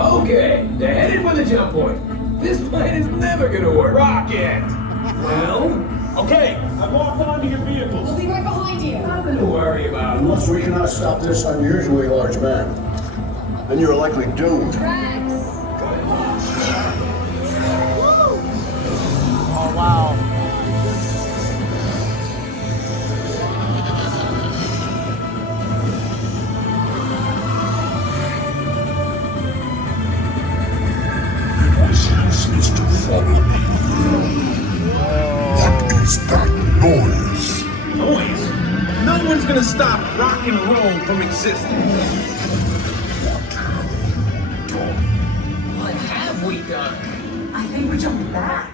Okay, they're headed for the jump point. This plan is never gonna work. Rocket! Well, Okay, I've locked onto your vehicles. We'll be right behind you. nothing to worry about. Unless we cannot stop this unusually large man, then you're likely doomed. Rex! Oh, wow. It was useless to follow me. What is that noise? Noise? No one's gonna stop rock and roll from existing. What have we done? I think we jumped back.